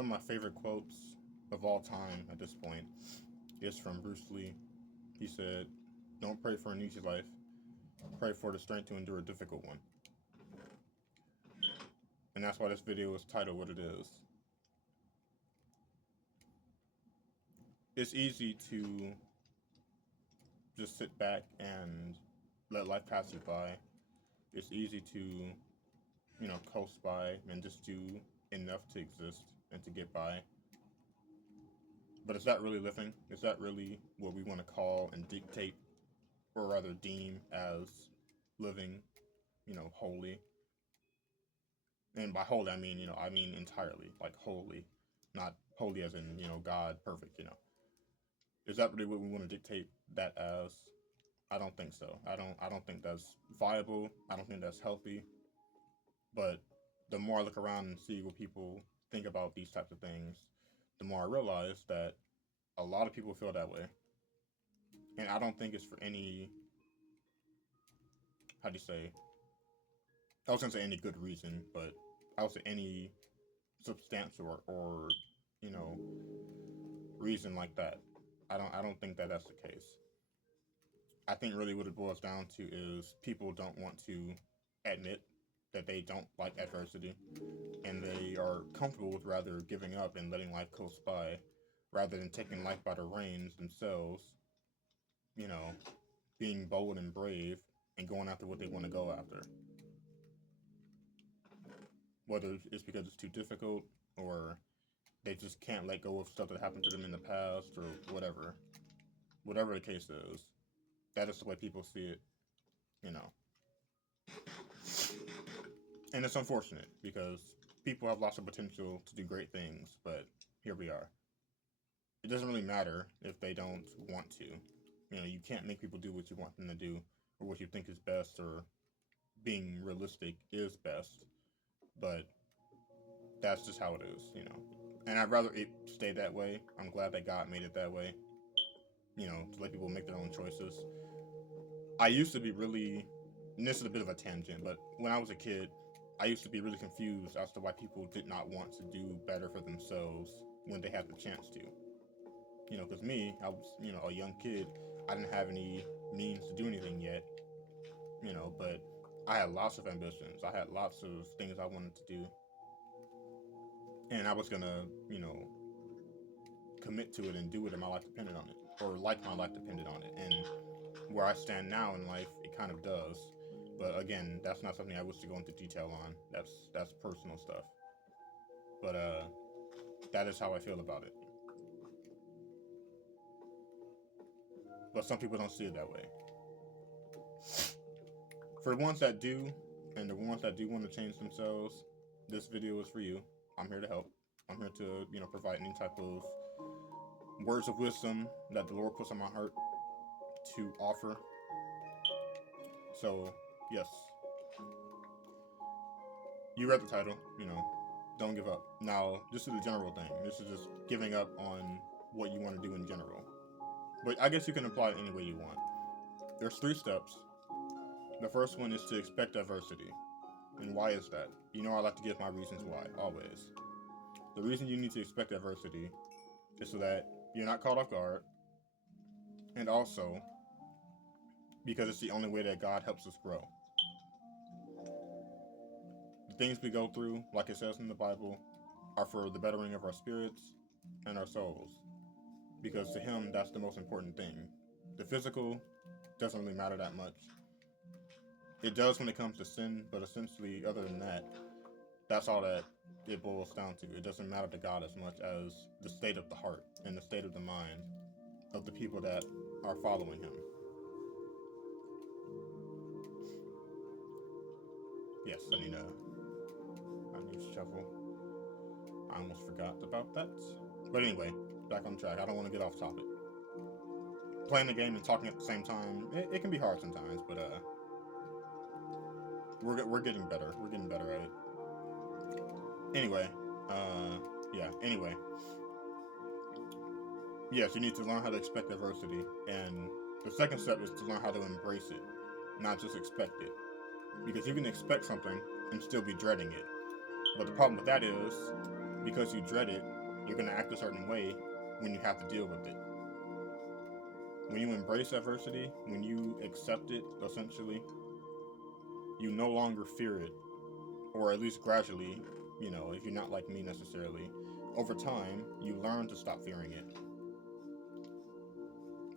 One of my favorite quotes of all time at this point is from Bruce Lee. He said, "Don't pray for an easy life. Pray for the strength to endure a difficult one." And that's why this video is titled what it is. It's easy to just sit back and let life pass you by. It's easy to, coast by and just do enough to exist and to get by. But is that really living? Is that really what we want to call and dictate, or rather deem as living, wholly? And by holy, I mean entirely, like holy, not holy as in, God, perfect. Is that really what we want to dictate that as? I don't think so. I don't think that's viable. I don't think that's healthy. But the more I look around and see what people think about these types of things, the more I realize that a lot of people feel that way. And I don't think it's for any, how do you say, I was going to say any good reason, but I would say any substantial or you know, reason like that. I don't think that that's the case. I think really what it boils down to is people don't want to admit that they don't like adversity, and they are comfortable with rather giving up and letting life coast by rather than taking life by the reins themselves, you know, being bold and brave and going after what they want to go after. Whether it's because it's too difficult or they just can't let go of stuff that happened to them in the past or whatever. Whatever the case is, that is the way people see it, you know. And it's unfortunate because people have lots of potential to do great things, but here we are. It doesn't really matter if they don't want to. You can't make people do what you want them to do or what you think is best or being realistic is best. But that's just how it is. And I'd rather it stay that way. I'm glad that God made it that way, to let people make their own choices. I used to be really, and this is a bit of a tangent, but when I was a kid, I used to be really confused as to why people did not want to do better for themselves when they had the chance to. Because me, I was, a young kid. I didn't have any means to do anything yet, but I had lots of ambitions. I had lots of things I wanted to do. And I was going to, commit to it and do it if my life depended on it, or like my life depended on it. And where I stand now in life, it kind of does. But again, that's not something I wish to go into detail on. That's personal stuff. But that is how I feel about it. But some people don't see it that way. For the ones that do, and the ones that do want to change themselves, this video is for you. I'm here to help. I'm here to, provide any type of words of wisdom that the Lord puts on my heart to offer. So, yes. You read the title, don't give up. Now, this is the general thing. This is just giving up on what you want to do in general. But I guess you can apply it any way you want. There's 3 steps. The first one is to expect adversity. And why is that? I like to give my reasons why, always. The reason you need to expect adversity is so that you're not caught off guard, and also because it's the only way that God helps us grow. The things we go through, like it says in the Bible, are for the bettering of our spirits and our souls. Because to Him, that's the most important thing. The physical doesn't really matter that much. It does when it comes to sin, but essentially, other than that, that's all that it boils down to. It doesn't matter to God as much as the state of the heart and the state of the mind of the people that are following Him. Yes, I need to shuffle. I almost forgot about that. But anyway, back on track. I don't want to get off topic. Playing the game and talking at the same time, it can be hard sometimes, but we're getting better. We're getting better at it. Anyway, Anyway, yes, you need to learn how to expect adversity, and the second step is to learn how to embrace it, not just expect it. Because you can expect something and still be dreading it. But the problem with that is because you dread it, you're going to act a certain way when you have to deal with it. When you embrace adversity, when you accept it, essentially, you no longer fear it, or at least gradually, if you're not like me necessarily, over time, you learn to stop fearing it.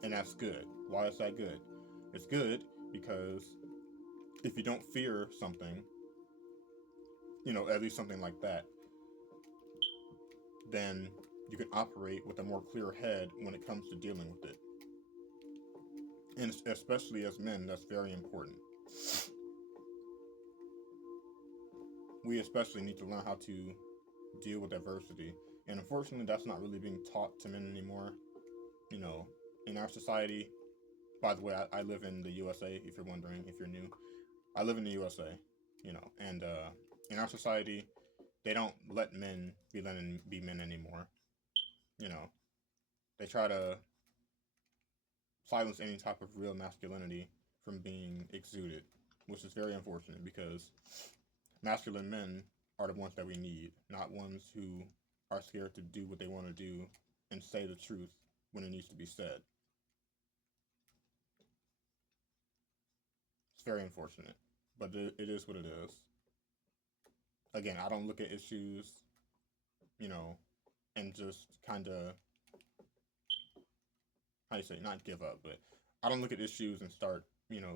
And that's good. Why is that good? It's good because if you don't fear something, at least something like that, then you can operate with a more clear head when it comes to dealing with it. And especially as men, that's very important. We especially need to learn how to deal with adversity. And unfortunately, that's not really being taught to men anymore. In our society, by the way, I live in the USA, if you're wondering, if you're new. I live in the USA, and in our society, they don't let men be men anymore. They try to silence any type of real masculinity from being exuded, which is very unfortunate because masculine men are the ones that we need, not ones who are scared to do what they want to do and say the truth when it needs to be said. It's very unfortunate, but it is what it is. Again, I don't look at issues, you know, and just kind of, how do you say, not give up, but I don't look at issues and start,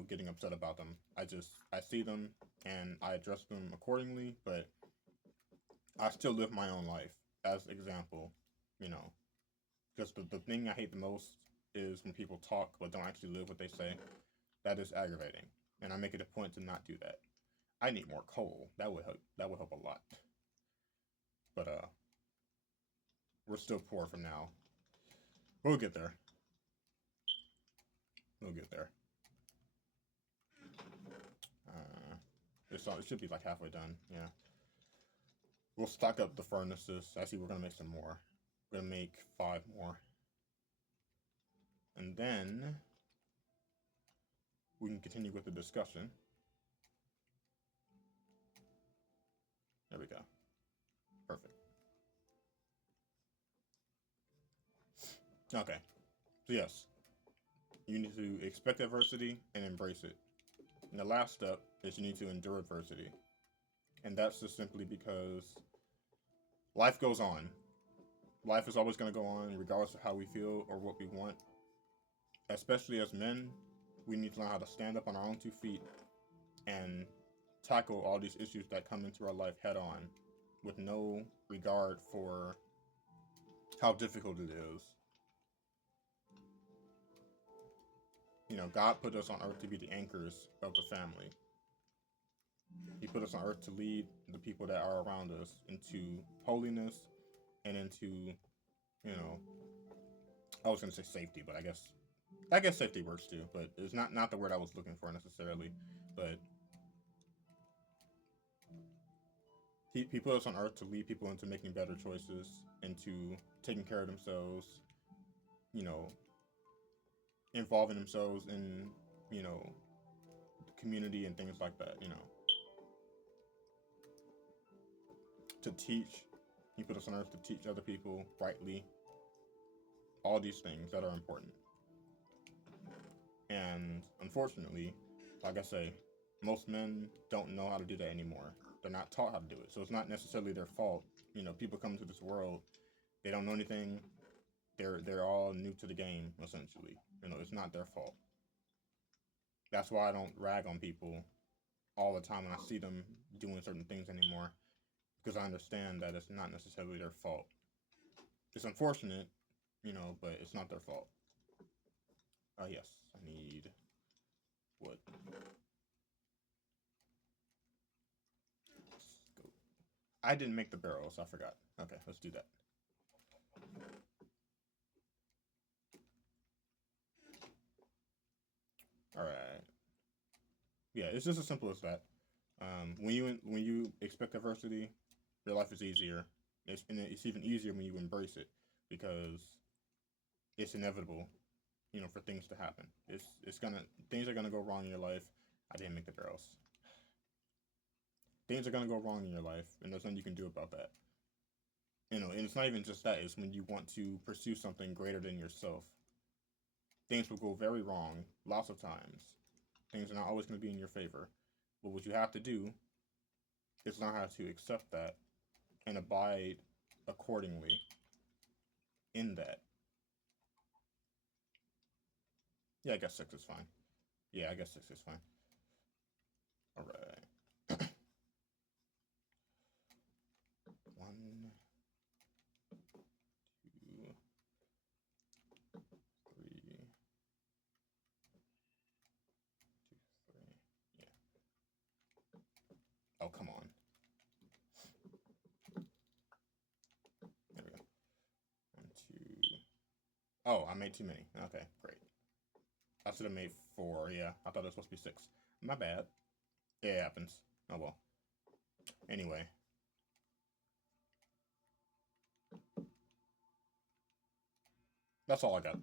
getting upset about them. I see them and I address them accordingly, but I still live my own life as example, you know, because the thing I hate the most is when people talk but don't actually live what they say. That is aggravating, and I make it a point to not do that. I need more coal. That would help. That would help a lot. But we're still poor for now. We'll get there. We'll get there. It should be like halfway done. Yeah. We'll stock up the furnaces. Actually, we're gonna make some more. We're gonna make 5 more, and then we can continue with the discussion. There we go. Perfect. Okay. So yes, you need to expect adversity and embrace it. And the last step is you need to endure adversity. And that's just simply because life goes on. Life is always going to go on regardless of how we feel or what we want. Especially as men, we need to learn how to stand up on our own 2 feet and tackle all these issues that come into our life head on with no regard for how difficult it is. God put us on earth to be the anchors of the family. He put us on earth to lead the people that are around us into holiness and into, you know, I was gonna say safety, but I guess safety works too, but it's not the word I was looking for necessarily. But he put us on earth to lead people into making better choices, into taking care of themselves, you know, involving themselves in, the community and things like that, to teach. He put us on earth to teach other people rightly. All these things that are important. And unfortunately, like I say, most men don't know how to do that anymore. They're not taught how to do it. So it's not necessarily their fault. People come to this world, they don't know anything. They're all new to the game, essentially. It's not their fault. That's why I don't rag on people all the time when I see them doing certain things anymore. Because I understand that it's not necessarily their fault. It's unfortunate, but it's not their fault. Yes, I need wood. Let's go. I didn't make the barrels, I forgot. Okay, let's do that. Alright. Yeah, it's just as simple as that. When you expect adversity, your life is easier. It's even easier when you embrace it because it's inevitable, for things to happen. Things are gonna go wrong in your life. I didn't make the barrels. Things are gonna go wrong in your life, and there's nothing you can do about that. You know, and it's not even just that. It's when you want to pursue something greater than yourself. Things will go very wrong lots of times. Things are not always going to be in your favor. But what you have to do is learn how to accept that and abide accordingly in that. Yeah, I guess 6 is fine. Yeah, I guess 6 is fine. All right. One, two, three, two, three. Yeah. Oh, come on. There we go. One, two. Oh, I made too many. Okay, great. I should have made 4. Yeah, I thought it was supposed to be 6. My bad. Yeah, it happens. Oh well. Anyway. That's all I got.